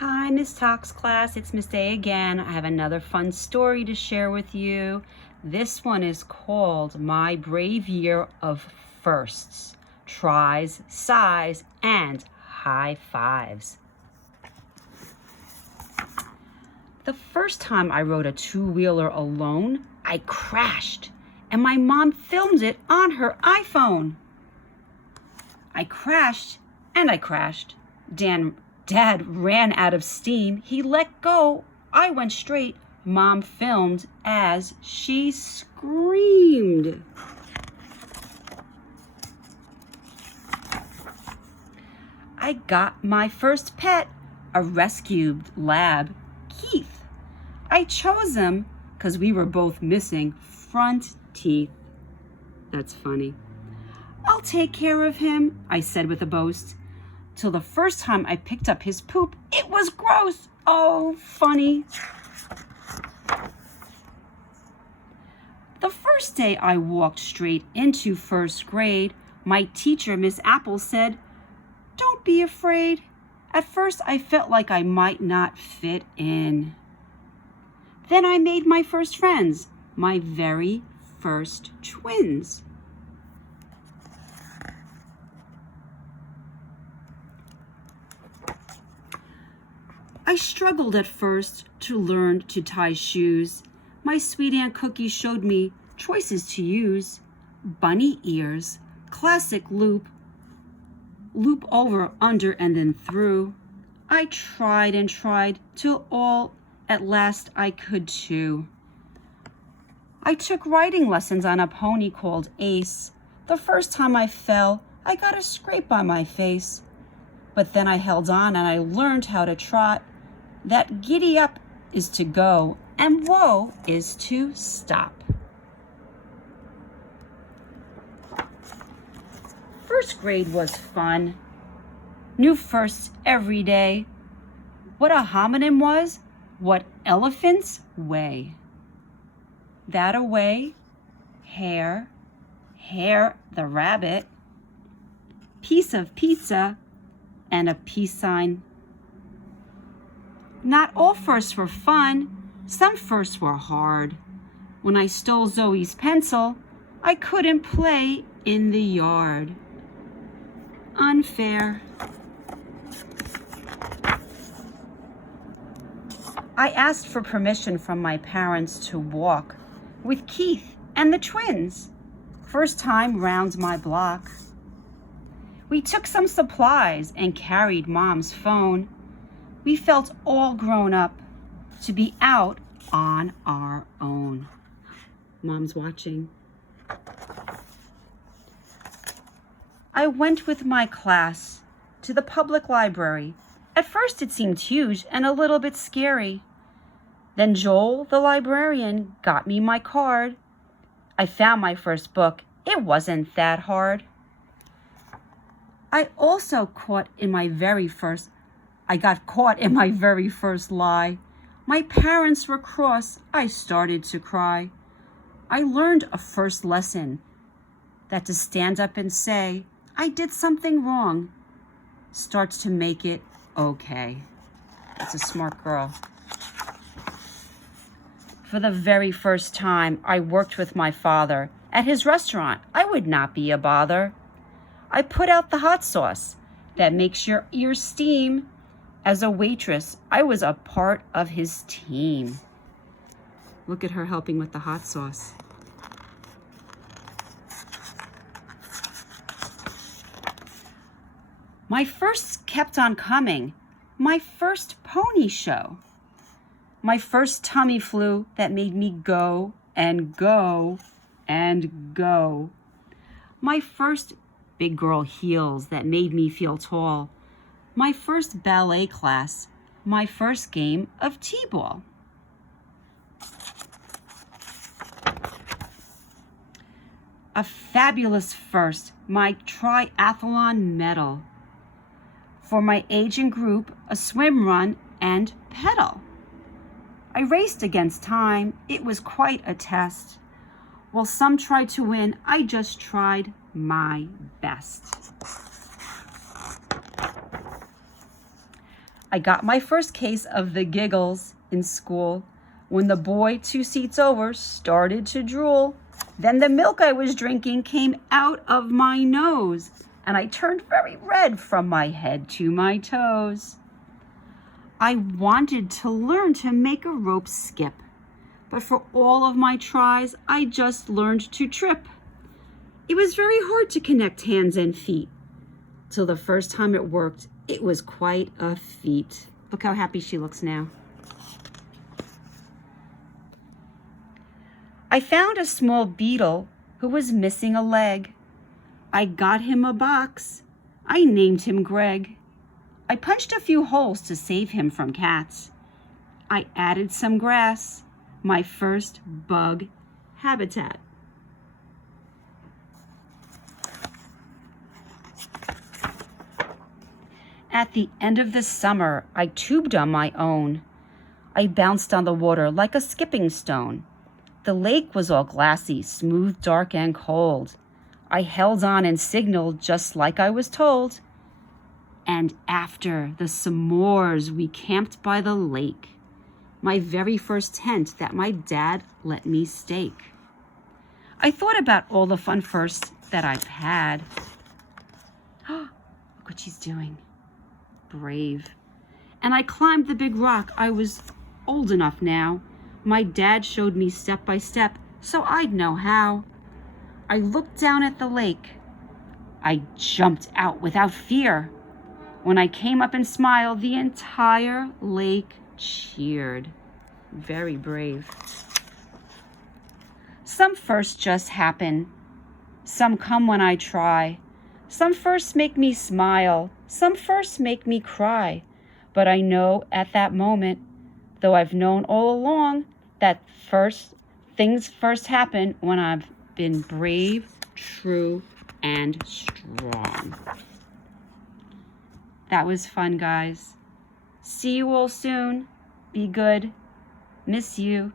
Hi, Miss Talks class. It's Miss A again. I have another fun story to share with you. This one is called My Brave Year of Firsts, Tries, Sighs, and High Fives. The first time I rode a two-wheeler alone, I crashed, and my mom filmed it on her iPhone. I crashed, and I crashed. Dad ran out of steam. He let go. I went straight. Mom filmed as she screamed. I got my first pet, a rescued lab, Keith. I chose him because we were both missing front teeth. That's funny. I'll take care of him, I said with a boast. Till the first time I picked up his poop, it was gross. Oh, funny. The first day I walked straight into first grade, my teacher, Miss Apple, said, "Don't be afraid." At first I felt like I might not fit in. Then I made my first friends, my very first twins. I struggled at first to learn to tie shoes. My sweet Aunt Cookie showed me choices to use. Bunny ears, classic loop over, under, and then through. I tried and tried till all at last I could too. I took riding lessons on a pony called Ace. The first time I fell, I got a scrape on my face. But then I held on and I learned how to trot. That giddy up is to go, and whoa is to stop. First grade was fun. New firsts every day. What a hominin was, what elephants weigh. That away, hare the rabbit, piece of pizza, and a peace sign. Not all firsts were fun, some firsts were hard. When I stole Zoe's pencil, I couldn't play in the yard. Unfair. I asked for permission from my parents to walk with Keith and the twins. First time round my block. We took some supplies and carried Mom's phone. We felt all grown up to be out on our own. Mom's watching. I went with my class to the public library. At first it seemed huge and a little bit scary. Then Joel, the librarian, got me my card. I found my first book. It wasn't that hard. I got caught in my very first lie. My parents were cross. I started to cry. I learned a first lesson, that to stand up and say, I did something wrong, starts to make it okay. That's a smart girl. For the very first time, I worked with my father. At his restaurant, I would not be a bother. I put out the hot sauce that makes your ears steam. As a waitress, I was a part of his team. Look at her helping with the hot sauce. My firsts kept on coming. My first pony show. My first tummy flu that made me go and go and go. My first big girl heels that made me feel tall. My first ballet class, my first game of t-ball. A fabulous first, my triathlon medal. For my age and group, a swim run and pedal. I raced against time, it was quite a test. While some tried to win, I just tried my best. I got my first case of the giggles in school when the boy 2 seats over started to drool. Then the milk I was drinking came out of my nose, and I turned very red from my head to my toes. I wanted to learn to make a rope skip, but for all of my tries, I just learned to trip. It was very hard to connect hands and feet. Till the first time it worked, it was quite a feat. Look how happy she looks now. I found a small beetle who was missing a leg. I got him a box. I named him Greg. I punched a few holes to save him from cats. I added some grass, my first bug habitat. At the end of the summer, I tubed on my own. I bounced on the water like a skipping stone. The lake was all glassy, smooth, dark, and cold. I held on and signaled just like I was told. And after the s'mores, we camped by the lake, my very first tent that my dad let me stake. I thought about all the fun firsts that I've had. Look what she's doing. Brave. And I climbed the big rock. I was old enough now. My dad showed me step by step, so I'd know how. I looked down at the lake. I jumped out without fear. When I came up and smiled, the entire lake cheered. Very brave. Some firsts just happen. Some come when I try. Some firsts make me smile. Some firsts make me cry. But I know at that moment, though I've known all along, that things first happen when I've been brave, true, and strong. That was fun, guys. See you all soon. Be good. Miss you.